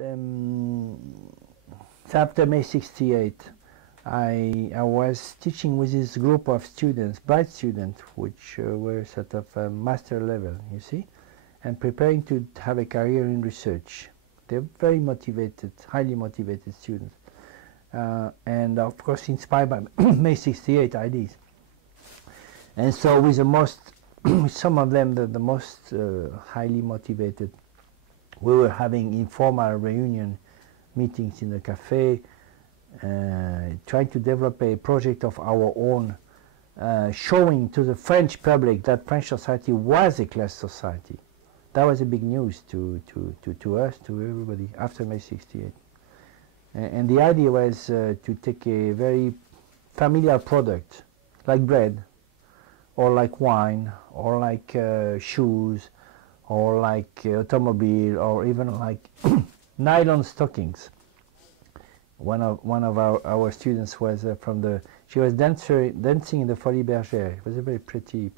Um, so after May 68, I was teaching with this group of students, bright students, which were sort of master level, you see, and preparing to have a career in research. They're very motivated, highly motivated students, and of course inspired by May 68 ideas. And so with the most, some of them the most highly motivated, we were having informal reunion meetings in the cafe, trying to develop a project of our own, showing to the French public that French society was a class society. That was a big news to us, to everybody, after May 68. And the idea was to take a very familiar product, like bread, or like wine, or like shoes, or like automobile, or even like nylon stockings. One of our students was she was dancing in the Folies Bergère. It was a very pretty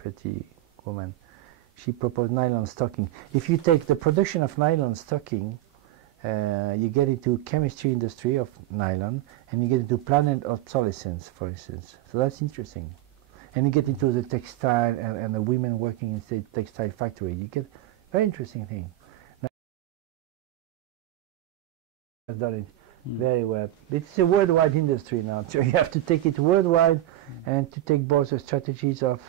woman. She proposed nylon stocking. If you take the production of nylon stocking, you get into chemistry industry of nylon, and you get into planned obsolescence, for instance. So that's interesting. And you get into the textile and the women working in the textile factory. You get very interesting thing. Now, has done it very well. It's a worldwide industry now, so you have to take it worldwide and to take both the strategies of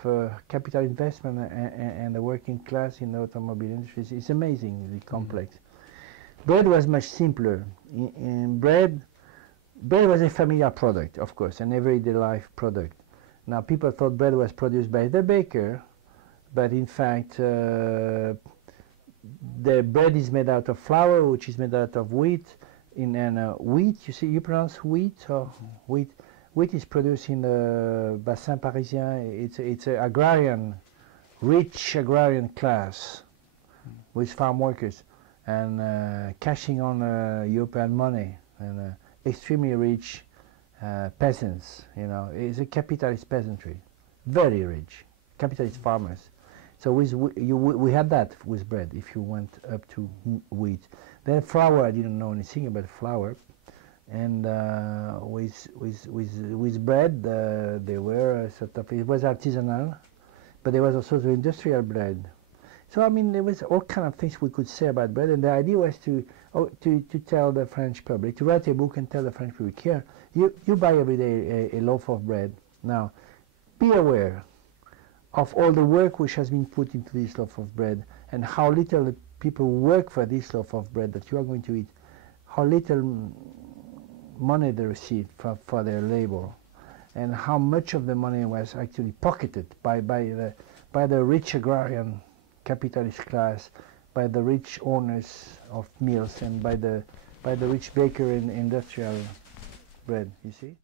capital investment and the working class in the automobile industry. It's amazingly complex. Bread was much simpler. In bread was a familiar product, of course, an everyday life product. Now people thought bread was produced by the baker, but in fact the bread is made out of flour, which is made out of wheat. Wheat, you see, you pronounce wheat or wheat? Wheat is produced in the Bassin Parisien. It's an agrarian, rich agrarian class with farm workers and cashing on European money and extremely rich peasants. You know, it's a capitalist peasantry, very rich, capitalist farmers. So we had that with bread. If you went up to wheat, then flour, I didn't know anything about flour, and with bread, there were sort of, it was artisanal, but there was also the industrial bread. So I mean, there was all kind of things we could say about bread, and the idea was to tell the French public, to write a book and tell the French public, here, you buy every day a loaf of bread. Now, be aware of all the work which has been put into this loaf of bread, and how little the people work for this loaf of bread that you are going to eat, how little money they receive for their labor, and how much of the money was actually pocketed by the rich agrarian capitalist class, by the rich owners of mills, and by the rich baker and industrial bread, you see.